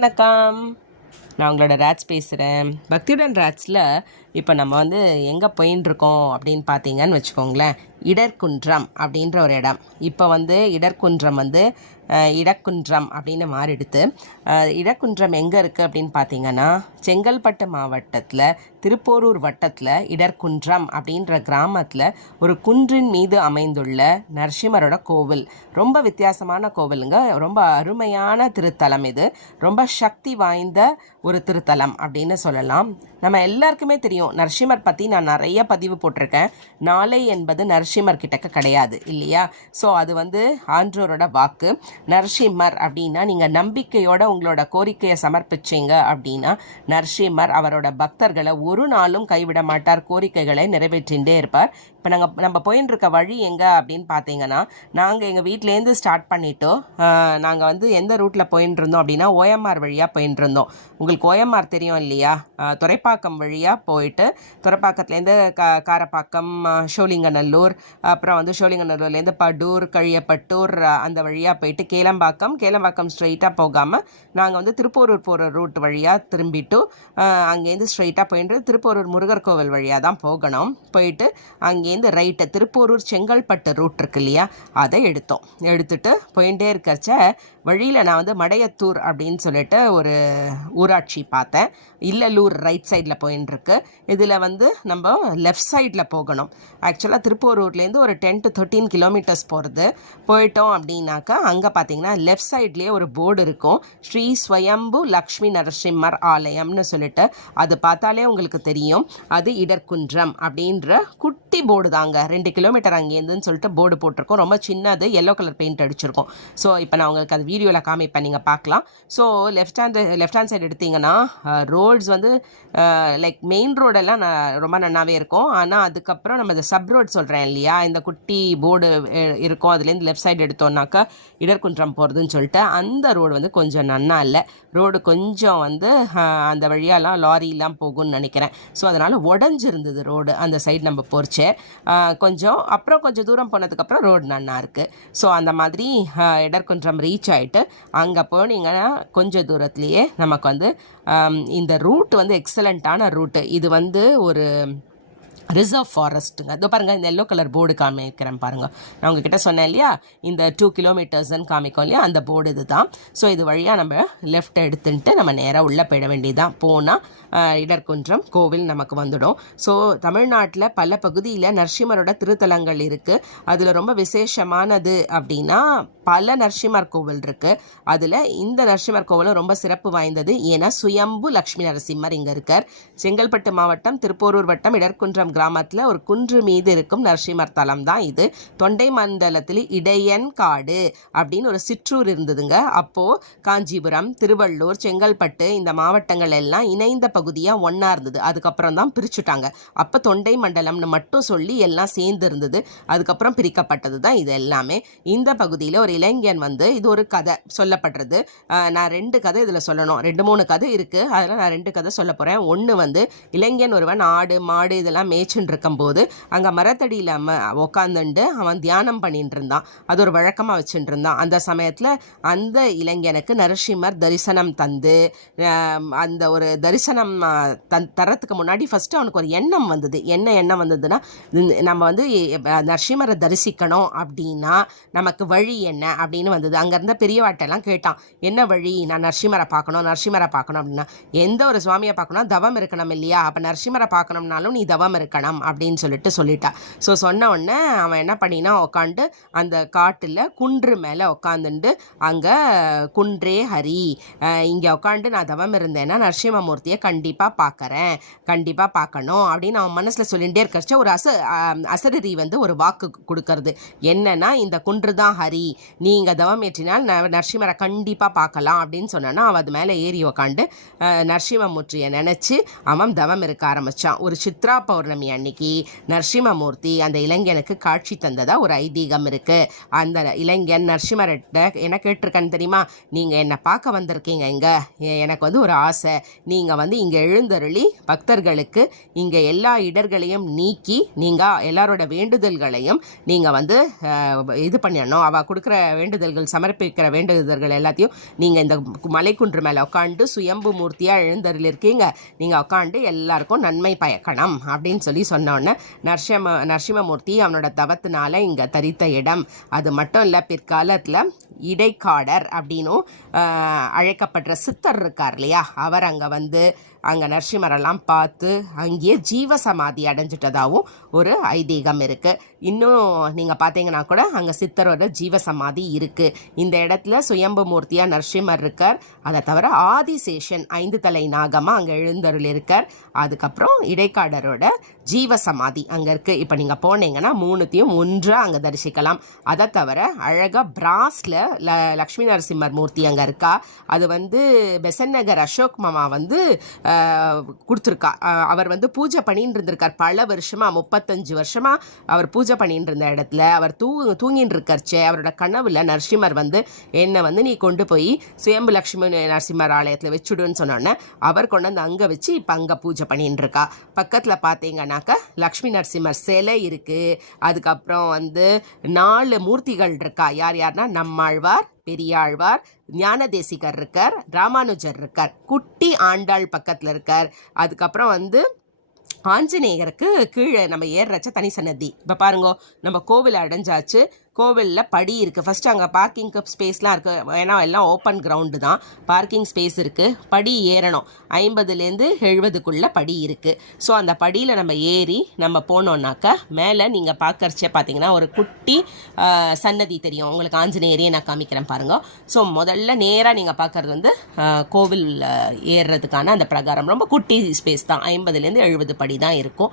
வணக்கம். நான் உங்களோட ரேட்ஸ் பேசுகிறேன் பக்தியுடன் ரேட்ஸில் இப்போ நம்ம வந்து எங்கே போயின்னு இருக்கோம் அப்படின்னு பார்த்தீங்கன்னு வச்சுக்கோங்களேன். இடர்குன்றம் அப்படின்ற ஒரு இடம். இப்போ வந்து இடர்குன்றம் வந்து இடக்குன்றம் அப்படின்னு மாறிடுத்து. இடக்குன்றம் எங்கே இருக்குது அப்படின்னு பார்த்தீங்கன்னா செங்கல்பட்டு மாவட்டத்தில் திருப்போரூர் வட்டத்தில் இடர்குன்றம் அப்படின்ற கிராமத்தில் ஒரு குன்றின் மீது அமைந்துள்ள நரசிம்மரோட கோவில். ரொம்ப வித்தியாசமான கோவிலுங்க. ரொம்ப அருமையான திருத்தலம் இது. ரொம்ப சக்தி வாய்ந்த ஒரு திருத்தலம் அப்படின்னு சொல்லலாம். நம்ம எல்லாருக்குமே தெரியும். நரசிம்மர் பற்றி நான் நிறைய பதிவு போட்டிருக்கேன். நாளை என்பது நரசிம்மர் கிட்டக்க கிடையாது இல்லையா? ஸோ அது வந்து ஆன்றோரோட வாக்கு. நரசிம்மர் அப்படின்னா நீங்கள் நம்பிக்கையோட உங்களோட கோரிக்கையை சமர்ப்பிச்சீங்க அப்படின்னா நரசிம்மர் அவரோட பக்தர்களை ஒரு நாளும் கைவிட மாட்டார். கோரிக்கைகளை நிறைவேற்றிகிட்டே இருப்பார். இப்போ நாங்கள் நம்ம போயின்னு இருக்க வழி எங்கே அப்படின்னு பார்த்தீங்கன்னா நாங்கள் எங்கள் வீட்டிலேருந்து ஸ்டார்ட் பண்ணிட்டோம். நாங்கள் வந்து எந்த ரூட்டில் போயின்னு இருந்தோம் அப்படின்னா ஓஎம்ஆர் வழியாக போயின்னு இருந்தோம் உங்களுக்கு ஓஎம்ஆர் தெரியும் இல்லையா? துறைப்பாக்கம் துரைப்பாக்கம் வழியாக போயிட்டு துறைப்பாக்கத்துலேருந்து கா காரப்பாக்கம் ஷோலிங்கநல்லூர் அப்புறம் வந்து ஷோலிங்கநல்லூர்லேருந்து படூர் கழியப்பட்டூர் அந்த வழியாக போயிட்டு கேளம்பாக்கம் கேளம்பாக்கம் ஸ்ட்ரெயிட்டாக போகாமல் நாங்கள் வந்து திருப்போரூர் போகிற ரூட் வழியாக திரும்பிட்டு அங்கேருந்து ஸ்ட்ரெயிட்டாக போயிட்டு திருப்போரூர் முருகர் கோவில் வழியாக தான் போகணும். போயிட்டு அங்கேருந்து ரைட்டு திருப்போரூர் செங்கல்பட்டு ரூட் இருக்கு இல்லையா? அதை எடுத்தோம். எடுத்துட்டு போயிட்டே இருக்கச்ச வழியில் நான் வந்து மடையத்தூர் அப்படின்னு சொல்லிட்டு ஒரு ஊராட்சி பார்த்தேன். இல்லலூர் ரைட் சைடில் போயின்னு இதில் வந்து நம்ம லெஃப்ட் சைடில் போகணும். ஆக்சுவலாக திருப்போரூர்லேருந்து ஒரு டென் டு தேர்ட்டீன் கிலோமீட்டர்ஸ் போகிறது போயிட்டோம் அப்படின்னாக்கா அங்கே பார்த்தீங்கன்னா லெஃப்ட் சைட்லேயே ஒரு போர்டு இருக்கும். ஸ்ரீ ஸ்வயம்பு லக்ஷ்மி நரசிம்மர் ஆலயம்னு சொல்லிட்டு அது பார்த்தாலே உங்களுக்கு தெரியும். அது இடர்குன்றம் அப்படின்ற குட்டி போர்டு தாங்க. ரெண்டு கிலோமீட்டர் அங்கேருந்துன்னு சொல்லிட்டு போர்டு போட்டிருக்கோம். ரொம்ப சின்னது எல்லோ கலர் பெயிண்ட் அடிச்சிருக்கோம். ஸோ இப்போ நான் உங்களுக்கு அது வீடியோவில் காமிப்பேன் நீங்கள் பார்க்கலாம். So left hand left hand side எடுத்தீங்கன்னா uh, ரோட்ஸ் வந்து லைக் மெயின் ரோடெல்லாம் ரொம்ப நன்னாவே இருக்கும். ஆனால் அதுக்கப்புறம் நம்ம இந்த சப் ரோட் சொல்கிறேன் இல்லையா? இந்த குட்டி போர்டு இருக்கும். அதுலேருந்து லெஃப்ட் சைடு எடுத்தோம்னாக்கா இடர்குன்றம் போகிறதுன்னு சொல்லிட்டு அந்த ரோடு வந்து கொஞ்சம் நன்னா இல்லை. ரோடு கொஞ்சம் வந்து uh, அந்த வழியாலாம் லாரிலாம் போகும்னு நினைக்கிறேன். ஸோ அதனால் உடஞ்சிருந்தது ரோடு அந்த சைடு நம்ம போர்ச்சே. Uh, கொஞ்சம் அப்புறம் கொஞ்சம் தூரம் போனதுக்கப்புறம் ரோடு நன்னா இருக்குது ஸோ அந்த மாதிரி இடர்குன்றம் ரீச் ஆகிட்டு அங்கே போனீங்கன்னா கொஞ்சம் தூரத்துலேயே நமக்கு வந்து இந்த ரூட் வந்து எக்ஸலண்ட்டான ரூட்டு இது வந்து ஒரு ரிசர்வ் ஃபாரஸ்ட்டுங்க இதோ பாருங்கள் இந்த எல்லோ கலர் போர்டு காமிக்கிறேன் பாருங்கள் நான் உங்ககிட்ட சொன்னேன் இல்லையா? இந்த டூ கிலோமீட்டர்ஸ்ன்னு காமிக்கும் இல்லையா? அந்த போர்டு இது தான் ஸோ இது வழியாக நம்ம லெஃப்ட் எடுத்துன்ட்டு நம்ம நேராக உள்ளே போயிட வேண்டியதுதான். போனால் இடர்குன்றம் கோவில் நமக்கு வந்துடும். ஸோ தமிழ்நாட்டில் பல பகுதியில் நரசிம்மரோட திருத்தலங்கள் இருக்குது அதில் ரொம்ப விசேஷமானது அப்படின்னா பல நரசிம்மர் கோவில் இருக்குது அதில் இந்த நரசிம்மர் கோவிலும் ரொம்ப சிறப்பு வாய்ந்தது ஏன்னா சுயம்பு லக்ஷ்மி நரசிம்மர் இங்கே இருக்கார். செங்கல்பட்டு மாவட்டம் திருப்போரூர் வட்டம் இடர்குன்றம் கிராமத்தில் ஒரு குன்று மீது இருக்கும் நரசிம்மர் தலம் தான் இது. தொண்டை மண்டலத்தில் இடையன் காடு அப்படின்னு ஒரு சிற்றூர் இருந்ததுங்க. அப்போது காஞ்சிபுரம் திருவள்ளூர் செங்கல்பட்டு இந்த மாவட்டங்கள் எல்லாம் இணைந்த பகுதியாக ஒன்றா இருந்தது. அதுக்கப்புறம் தான் பிரிச்சுட்டாங்க. அப்போ தொண்டை மண்டலம்னு மட்டும் சொல்லி எல்லாம் சேர்ந்து இருந்தது. அதுக்கப்புறம் பிரிக்கப்பட்டது தான் இது எல்லாமே. இந்த பகுதியில் ஒரு இளைஞன் வந்து இது ஒரு கதை சொல்லப்படுறது. நான் ரெண்டு கதை இதில் சொல்லணும். ரெண்டு மூணு கதை இருக்குது அதில் நான் ரெண்டு கதை சொல்ல போகிறேன் ஒன்று வந்து இளைஞன் ஒருவன் ஆடு மாடு இதெல்லாம் மேய்ச்சின்னு இருக்கும்போது அங்கே மரத்தடியில் ம உக்காந்துண்டு அவன் தியானம் பண்ணிட்டு இருந்தான். அது ஒரு வழக்கமாக வச்சுட்டு இருந்தான். அந்த சமயத்தில் அந்த இளைஞனுக்கு நரசிம்மர் தரிசனம் தந்து அந்த ஒரு தரிசனம் தன் தரத்துக்கு முன்னாடி ஃபஸ்ட்டு அவனுக்கு ஒரு எண்ணம் வந்தது. என்ன எண்ணம் வந்ததுன்னா இந்த- நம்ம வந்து நரசிம்மரை தரிசிக்கணும் அப்படின்னா நமக்கு வழி என்ன? என்ன அப்படின்னு வந்தது. அங்கே இருந்த பெரியவாட்டெல்லாம் கேட்டான். என்ன வழி? நான் நரசிம்மரை பார்க்கணும் நரசிம்மரை பார்க்கணும் அப்படின்னா எந்த ஒரு சுவாமியை பார்க்கணும் தவம் இருக்கணும் இல்லையா? அப்போ நரசிம்மரை பார்க்கணும்னாலும் நீ தவம் இருக்கணும் அப்படின்னு சொல்லிட்டு சொல்லிட்டா. ஸோ சொன்ன உடனே அவன் என்ன பண்ணினா உட்காந்து அந்த காட்டில் குன்று மேலே உட்காந்துண்டு அங்கே குன்றே ஹரி இங்கே உட்காந்து நான் தவம் இருந்தேன்னா நரசிம்மமூர்த்தியை கண்டிப்பாக பார்க்குறேன் கண்டிப்பாக பார்க்கணும் அப்படின்னு அவன் மனசில் சொல்லிகிட்டே இருக்கச்ச ஒரு அச ஆம், வந்து ஒரு வாக்கு கொடுக்கறது. என்னன்னா இந்த குன்று தான் ஹரி நீங்கள் தவம் ஏற்றினால் ந நரசிம்மரை கண்டிப்பாக பார்க்கலாம் அப்படின்னு சொன்னோன்னா அவன் அது மேலே ஏறி உக்காண்டு நரசிம்மமூர்த்தியை நினச்சி அவன் தவம் இருக்க ஆரம்பித்தான் ஒரு சித்ரா பௌர்ணமி அன்னைக்கு நரசிம்மமூர்த்தி அந்த இளைஞனுக்கு காட்சி தந்ததாக ஒரு ஐதீகம் இருக்குது அந்த இளைஞன் நரசிம்மர்கிட்ட என்ன கேட்டிருக்கேன்னு தெரியுமா? நீங்கள் என்னை பார்க்க வந்திருக்கீங்க இங்கே. எனக்கு வந்து ஒரு ஆசை. நீங்கள் வந்து இங்கே எழுந்தருளி பக்தர்களுக்கு இங்கே எல்லா இடர்களையும் நீக்கி நீங்கள் எல்லாரோட வேண்டுதல்களையும் நீங்கள் வந்து இது பண்ணிடணும். அவள் கொடுக்குற வேண்டுதல்கள் சமர்ப்பிக்கிற வேண்டுதல்கள் எல்லாத்தையும் நீங்கள் இந்த மலைக்குன்று மேலே உட்காந்து சுயம்பு மூர்த்தியாக எழுந்தருள் இருக்கீங்க. நீங்கள் உட்காந்து எல்லாருக்கும் நன்மை பயக்கணும் அப்படின்னு சொல்லி சொன்னோன்னே நரசிம்ம நரசிம்மமூர்த்தி அவனோட தவத்தினால இங்கே தரித்த இடம். அது மட்டும் இல்லை பிற்காலத்தில் இடைக்காடர் அப்படின்னும் அழைக்கப்படுற சித்தர் இருக்கார் இல்லையா? அவர் அங்கே வந்து அங்கே நரசிம்மரெல்லாம் பார்த்து அங்கேயே ஜீவசமாதி அடைஞ்சிட்டதாகவும் ஒரு ஐதீகம் இருக்குது இன்னும் நீங்கள் பார்த்தீங்கன்னா கூட அங்கே சித்தரோட ஜீவசமாதி இருக்குது இந்த இடத்துல சுயம்பு மூர்த்தியாக நரசிம்மர் இருக்கார். அதை தவிர ஆதிசேஷன் ஐந்து தலை நாகமாக அங்கே எழுந்தருள் இருக்கார் அதுக்கப்புறம் இடைக்காடரோட ஜீவசமாதி அங்கே இருக்குது இப்போ நீங்கள் போனீங்கன்னா மூணுத்தையும் ஒன்றாக அங்கே தரிசிக்கலாம். அதை தவிர அழகாக பிராஸில் ல லக்ஷ்மி நரசிம்மர் மூர்த்தி அங்கே இருக்கா. அது வந்து பெசன் நகர் அசோக் மாமா வந்து கொடுத்துருக்கா. அவர் வந்து பூஜை பண்ணின்னு இருந்திருக்கார். பல வருஷமாக முப்பத்தஞ்சு வருஷமாக அவர் பூஜை பண்ணிட்டு இருந்த இடத்துல அவர் தூ தூங்கின்னு இருக்கறச்சே அவரோட கனவுல நரசிம்மர் வந்து என்னை வந்து நீ கொண்டு போய் சுயம்பு லக்ஷ்மி நரசிம்மர் ஆலயத்தில் வச்சுடுன்னு சொன்னோன்னே அவர் கொண்டு வந்து அங்கே வச்சு இப்போ அங்கே பூஜை பண்ணிட்டு இருக்கா. பக்கத்தில் பார்த்தீங்கன்னாக்கா லக்ஷ்மி நரசிம்மர் சிலை இருக்குது அதுக்கப்புறம் வந்து நாலு மூர்த்திகள் இருக்கா. யார் யார்னா நம்மாழ்வார் பெரியாழ்வார் ஞானதேசிகர் இருக்கார் ராமானுஜர் இருக்கார். குட்டி ஆண்டாள் பக்கத்தில் இருக்கார். அதுக்கப்புறம் வந்து ஆஞ்சநேயருக்கு கீழே நம்ம ஏறுறச்ச தனி சன்னதி. இப்போ பாருங்க நம்ம கோவில் அடைஞ்சாச்சு. கோவிலில் படி இருக்குது ஃபஸ்ட்டு அங்கே பார்க்கிங் ஸ்பேஸ்லாம் இருக்குது ஏன்னா எல்லாம் ஓப்பன் கிரவுண்டு தான். பார்க்கிங் ஸ்பேஸ் இருக்குது படி ஏறணும். ஐம்பதுலேருந்து எழுபதுக்குள்ளே படி இருக்குது ஸோ அந்த படியில் நம்ம ஏறி நம்ம போனோன்னாக்கா மேலே நீங்கள் பார்க்கறச்சே பார்த்தீங்கன்னா ஒரு குட்டி சன்னதி தெரியும். உங்களுக்கு ஆஞ்சநேயரையே நான் காமிக்கிறேன் பாருங்கள் ஸோ முதல்ல நேராக நீங்கள் பார்க்குறது வந்து கோவில் ஏறுறதுக்கான அந்த பிரகாரம். ரொம்ப குட்டி ஸ்பேஸ் தான். ஐம்பதுலேருந்து எழுபது படி தான் இருக்கும்.